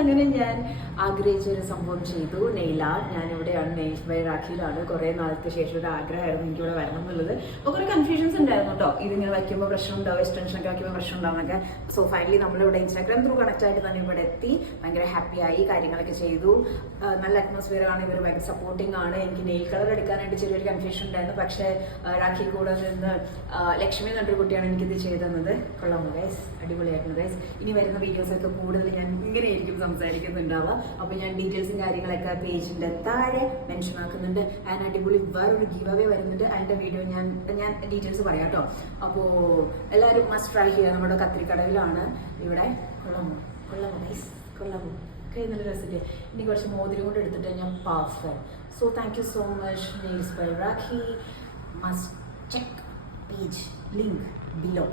അങ്ങനെ ഞാൻ ആഗ്രഹിച്ചൊരു സംഭവം ചെയ്തു. Nail art. ഞാനിവിടെയാണ്, നെയിൽസ് ബൈ റാഖിയിലാണ്. കുറേ നാളത്തെ ശേഷം ഒരു ആഗ്രഹമായിരുന്നു എനിക്കിവിടെ വരണം എന്നുള്ളത്. അപ്പോൾ കുറേ കൺഫ്യൂഷൻസ് ഉണ്ടായിരുന്നു കേട്ടോ. ഇതിങ്ങനെ വയ്ക്കുമ്പോൾ പ്രശ്നം ഉണ്ടാവും, എക്സ്റ്റൻഷനൊക്കെ വയ്ക്കുമ്പോൾ പ്രശ്നം ഉണ്ടാവുന്നൊക്കെ. സോ ഫൈനലി നമ്മളിവിടെ ഇൻസ്റ്റാഗ്രാം ത്രൂ കണക്ട് ആയിട്ട് തന്നെ ഇവിടെ എത്തി. ഭയങ്കര ഹാപ്പിയായി, കാര്യങ്ങളൊക്കെ ചെയ്തു. നല്ല അറ്റ്മോസ്ഫിയർ ആണ്, ഇവർ ഭയങ്കര സപ്പോർട്ടിങ് ആണ്. എനിക്ക് നെയിൽ കളർ എടുക്കാനായിട്ട് ചെറിയൊരു കൺഫ്യൂഷൻ ഉണ്ടായിരുന്നു. പക്ഷേ റാഖി കൂടെ നിന്ന് ലക്ഷ്മി എന്നൊരു കുട്ടിയാണ് എനിക്കിത് ചെയ്തു തന്നത്. കൊള്ളാമോ ഗൈസ്? അടിപൊളിയായിരുന്നു ഗൈസ്. ഇനി വരുന്ന വീഡിയോസൊക്കെ കൂടുതൽ ഞാൻ ഇങ്ങനെയായിരിക്കും സംസാരിക്കുന്നുണ്ടാവുക. അപ്പോൾ ഞാൻ ഡീറ്റെയിൽസും കാര്യങ്ങളൊക്കെ പേജിൻ്റെ താഴെ മെൻഷൻ ആക്കുന്നുണ്ട്. ആൻഡ് അടിപൊളി വേറൊരു ഗീവ് അവേ വരുന്നുണ്ട്. അതിൻ്റെ വീഡിയോ ഞാൻ ഡീറ്റെയിൽസ് പറയാം കേട്ടോ. അപ്പോൾ എല്ലാവരും മസ്റ്റ് ട്രൈ ചെയ്യുക. നമ്മുടെ കത്തിരിക്കടവിലാണ് ഇവിടെ. കൊള്ളാമോ ഗൈസ്? കൊള്ളാമോ? നല്ല രസമില്ലേ? ഇനി കുറച്ച് മോതിരം കൊണ്ട് എടുത്തിട്ട് ഞാൻ പാഫ്. So thank you so much. Nails by Rakhi. Must check page link below.